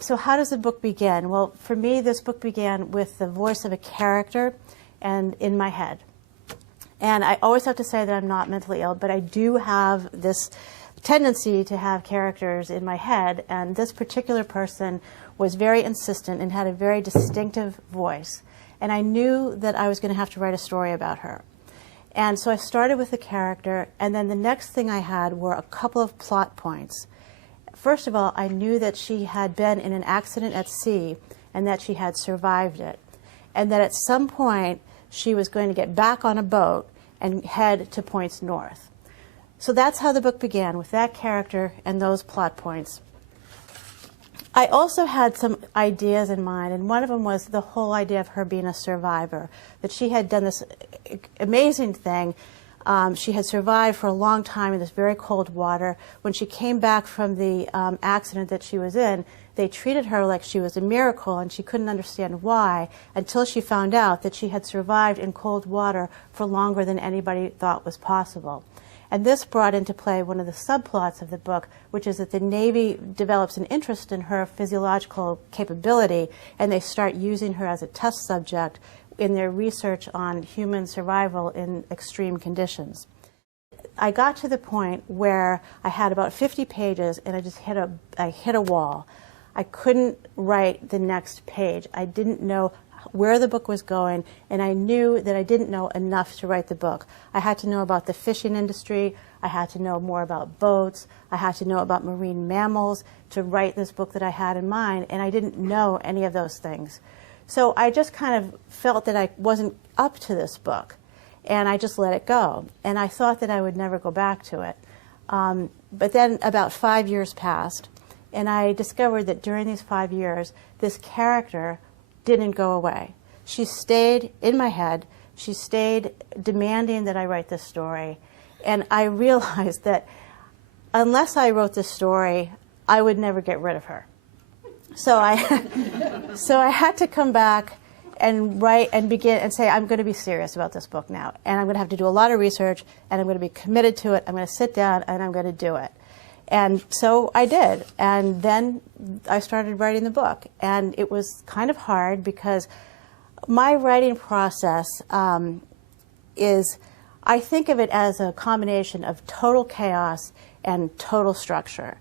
So how does the book begin? Well, for me, this book began with the voice of a character and in my head. And I always have to say that I'm not mentally ill, but I do have this tendency to have characters in my head, and this particular person was very insistent and had a very distinctive voice. And I knew that I was going to have to write a story about her. And so I started with the character, and then the next thing I had were a couple of plot points. First of all, I knew that she had been in an accident at sea and that she had survived it, and that at some point she was going to get back on a boat and head to points north. So that's how the book began, with that character and those plot points. I also had some ideas in mind, and one of them was the whole idea of her being a survivor, that she had done this amazing thing. She had survived for a long time in this very cold water. When she came back from the accident that she was in, they treated her like she was a miracle, and she couldn't understand why until she found out that she had survived in cold water for longer than anybody thought was possible. And this brought into play one of the subplots of the book, which is that the Navy develops an interest in her physiological capability, and they start using her as a test subject in their research on human survival in extreme conditions. I got to the point where I had about 50 pages, and I just hit a wall. I couldn't write the next page. I didn't know where the book was going, and I knew that I didn't know enough to write the book. I had to know about the fishing industry. I had to know more about boats. I had to know about marine mammals to write this book that I had in mind, and I didn't know any of those things. So I just kind of felt that I wasn't up to this book, and I just let it go. And I thought that I would never go back to it. But then about 5 years passed, and I discovered that during these 5 years, this character didn't go away. She stayed in my head. She stayed demanding that I write this story. And I realized that unless I wrote this story, I would never get rid of her. So I had to come back and write and begin and say, I'm going to be serious about this book now. And I'm going to have to do a lot of research, and I'm going to be committed to it. I'm going to sit down, and I'm going to do it. And so I did, and then I started writing the book. And it was kind of hard because my writing process is, I think of it as a combination of total chaos and total structure.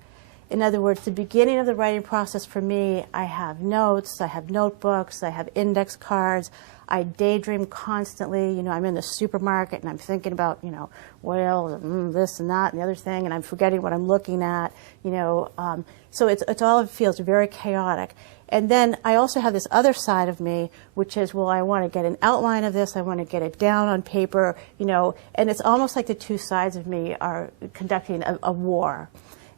In other words, the beginning of the writing process for me, I have notes, I have notebooks, I have index cards, I daydream constantly. You know, I'm in the supermarket and I'm thinking about, you know, whales, this and that and the other thing, and I'm forgetting what I'm looking at, you know. So it all feels very chaotic. And then I also have this other side of me, which is, well, I want to get an outline of this, I want to get it down on paper, you know, and it's almost like the two sides of me are conducting a war.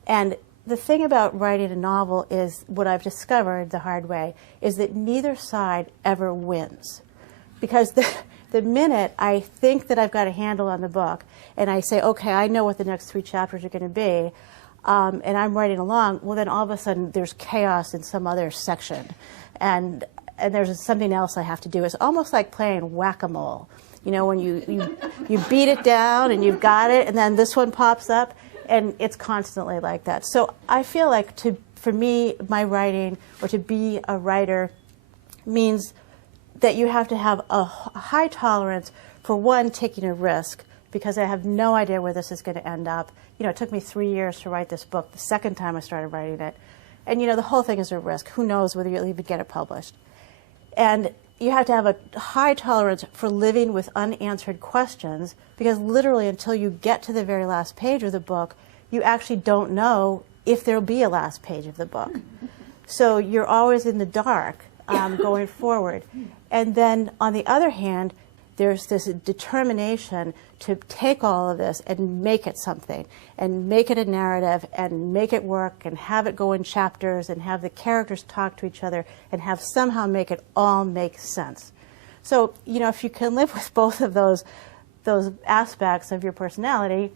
And the thing about writing a novel is, what I've discovered the hard way, is that neither side ever wins. Because the minute I think that I've got a handle on the book, and I say, okay, I know what the next 3 chapters are going to be, and I'm writing along, well, then all of a sudden there's chaos in some other section. And there's something else I have to do. It's almost like playing whack-a-mole. You know, when you beat it down and you've got it, and then this one pops up, and it's constantly like that. So I feel like for me, my writing, or to be a writer, means that you have to have a high tolerance for, one, taking a risk, because I have no idea where this is going to end up. You know, it took me 3 years to write this book, the second time I started writing it. And, you know, the whole thing is a risk. Who knows whether you'll even get it published. And you have to have a high tolerance for living with unanswered questions, because literally until you get to the very last page of the book, you actually don't know if there'll be a last page of the book. So you're always in the dark going forward. And then on the other hand, there's this determination to take all of this and make it something, and make it a narrative, and make it work, and have it go in chapters, and have the characters talk to each other, and have somehow make it all make sense. So, you know, if you can live with both of those aspects of your personality,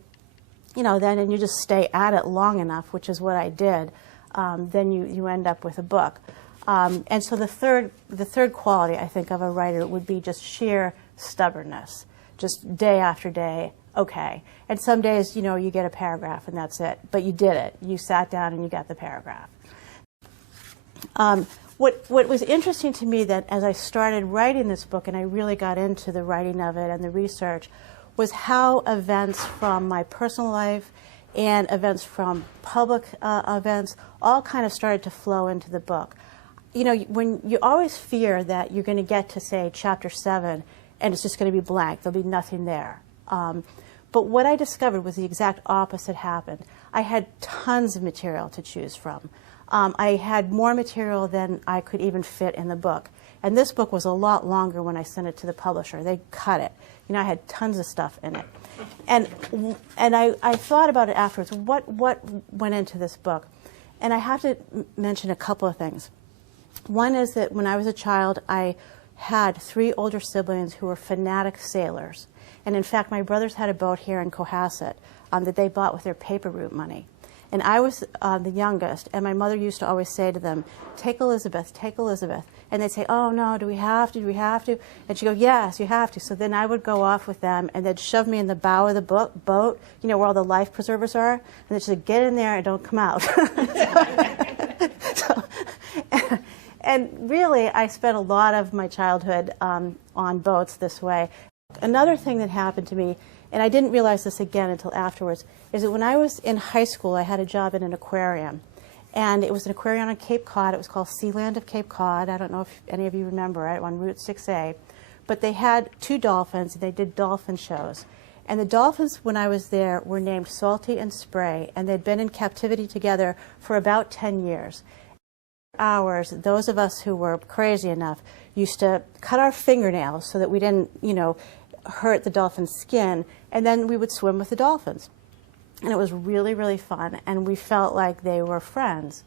you know, then, and you just stay at it long enough, which is what I did, then you end up with a book. And so the third quality, I think, of a writer would be just sheer stubbornness, just day after day, okay. And some days, you know, you get a paragraph and that's it, but you did it. You sat down and you got the paragraph. What was interesting to me that as I started writing this book, and I really got into the writing of it and the research, was how events from my personal life and events from public events all kind of started to flow into the book. You know, when you always fear that you're going to get to, say, chapter 7, and it's just going to be blank, there'll be nothing there. But what I discovered was the exact opposite happened. I had tons of material to choose from. I had more material than I could even fit in the book. And this book was a lot longer when I sent it to the publisher. They cut it. You know, I had tons of stuff in it. And I thought about it afterwards. What went into this book? And I have to mention a couple of things. One is that when I was a child, I had 3 older siblings who were fanatic sailors. And in fact, my brothers had a boat here in Cohasset that they bought with their paper route money. And I was the youngest, and my mother used to always say to them, "Take Elisabeth, take Elisabeth." And they'd say, "Oh, no, do we have to, do we have to?" And she'd go, "Yes, you have to." So then I would go off with them, and they'd shove me in the bow of the boat, you know, where all the life preservers are, and they'd say, "Get in there and don't come out." And really, I spent a lot of my childhood on boats this way. Another thing that happened to me, and I didn't realize this again until afterwards, is that when I was in high school, I had a job in an aquarium. And it was an aquarium on Cape Cod. It was called Sealand of Cape Cod. I don't know if any of you remember it, on Route 6A. But they had 2 dolphins, and they did dolphin shows. And the dolphins, when I was there, were named Salty and Spray, and they'd been in captivity together for about 10 years. Hours, those of us who were crazy enough used to cut our fingernails so that we didn't, you know, hurt the dolphin's skin, and then we would swim with the dolphins. And it was really, really fun, and we felt like they were friends.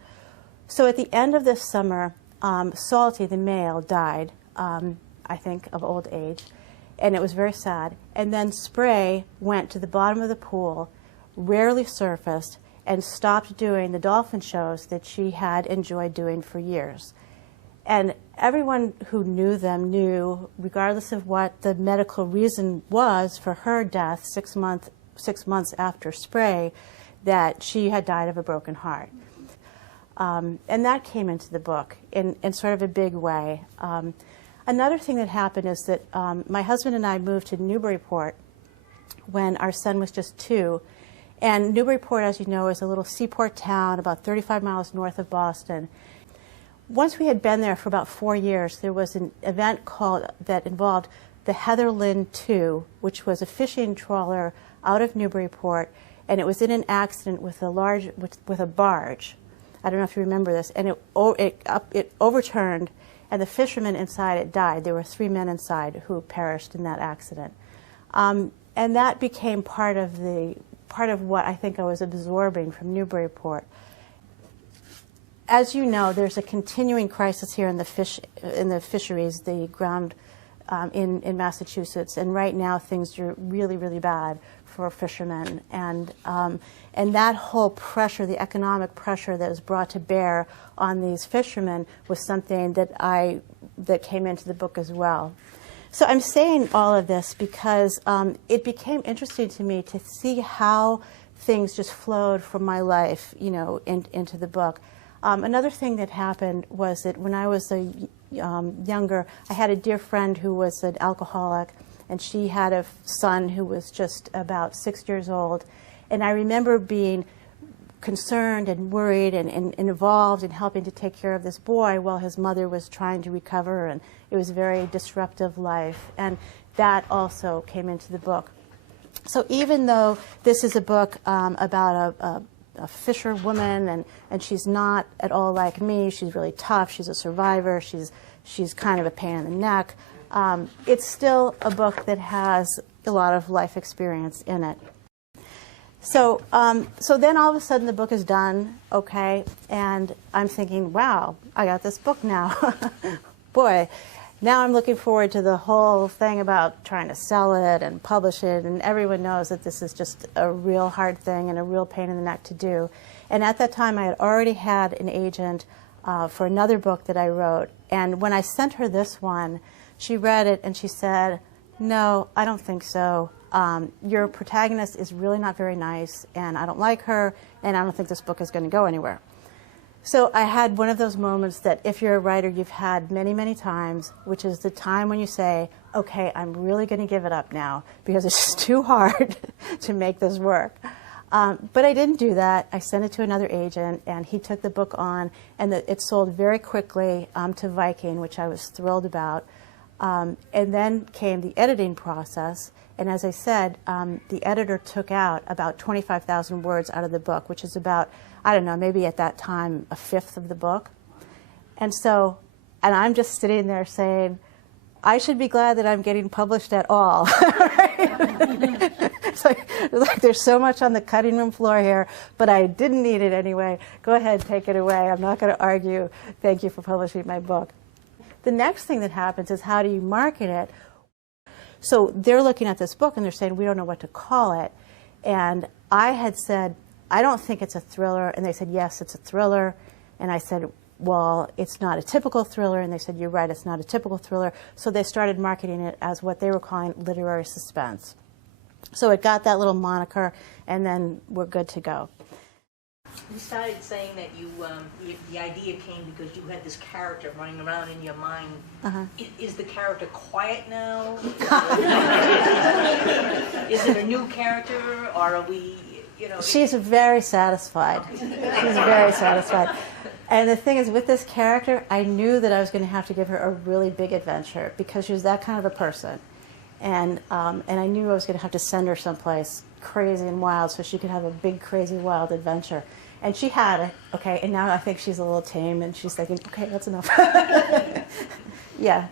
So at the end of this summer, Salty, the male, died, I think, of old age, and it was very sad. And then Spray went to the bottom of the pool, rarely surfaced, and stopped doing the dolphin shows that she had enjoyed doing for years. And everyone who knew them knew, regardless of what the medical reason was for her death 6 months after Spray, that she had died of a broken heart. And that came into the book in sort of a big way. Another thing that happened is that my husband and I moved to Newburyport when our son was just 2. And Newburyport, as you know, is a little seaport town about 35 miles north of Boston. Once we had been there for about 4 years, there was an event that involved the Heather Lynn II, which was a fishing trawler out of Newburyport, and it was in an accident with a barge. I don't know if you remember this, and it overturned, and the fishermen inside it died. There were 3 men inside who perished in that accident, and that became part of what I think I was absorbing from Newburyport. As you know, there's a continuing crisis here in the fisheries, the ground in Massachusetts, and right now things are really, really bad for fishermen, and that whole pressure, the economic pressure that was brought to bear on these fishermen, was something that came into the book as well. So I'm saying all of this because it became interesting to me to see how things just flowed from my life, you know, into the book. Another thing that happened was that when I was younger, I had a dear friend who was an alcoholic, and she had a son who was just about 6 years old. And I remember being concerned and worried and involved in helping to take care of this boy while his mother was trying to recover, and it was a very disruptive life. And that also came into the book. So even though this is a book about a fisherwoman, and she's not at all like me, she's really tough, she's a survivor, she's kind of a pain in the neck, it's still a book that has a lot of life experience in it. So then all of a sudden the book is done, okay, and I'm thinking, wow, I got this book now. Boy, now I'm looking forward to the whole thing about trying to sell it and publish it, and everyone knows that this is just a real hard thing and a real pain in the neck to do. And at that time I had already had an agent for another book that I wrote, and when I sent her this one, she read it and she said, "No, I don't think so. Your protagonist is really not very nice, and I don't like her, and I don't think this book is going to go anywhere." So I had one of those moments that if you're a writer, you've had many, many times, which is the time when you say, okay, I'm really going to give it up now because it's just too hard to make this work. But I didn't do that. I sent it to another agent, and he took the book on, and it sold very quickly to Viking, which I was thrilled about. And then came the editing process, and as I said, the editor took out about 25,000 words out of the book, which is about, I don't know, maybe at that time, a fifth of the book. And so, and I'm just sitting there saying, I should be glad that I'm getting published at all. It's like there's so much on the cutting room floor here, but I didn't need it anyway. Go ahead, take it away. I'm not going to argue. Thank you for publishing my book. The next thing that happens is, how do you market it? So they're looking at this book and they're saying, we don't know what to call it. And I had said, I don't think it's a thriller. And they said, yes, it's a thriller. And I said, well, it's not a typical thriller. And they said, you're right, it's not a typical thriller. So they started marketing it as what they were calling literary suspense. So it got that little moniker, and then we're good to go. You started saying that the idea came because you had this character running around in your mind. Is the character quiet now? Is it a new character, or are we, She's very satisfied. She's very satisfied. And the thing is, with this character, I knew that I was going to have to give her a really big adventure because she was that kind of a person. And I knew I was going to have to send her someplace crazy and wild so she could have a big, crazy, wild adventure. And she had it, okay, and now I think she's a little tame and she's thinking, okay, that's enough. Yeah.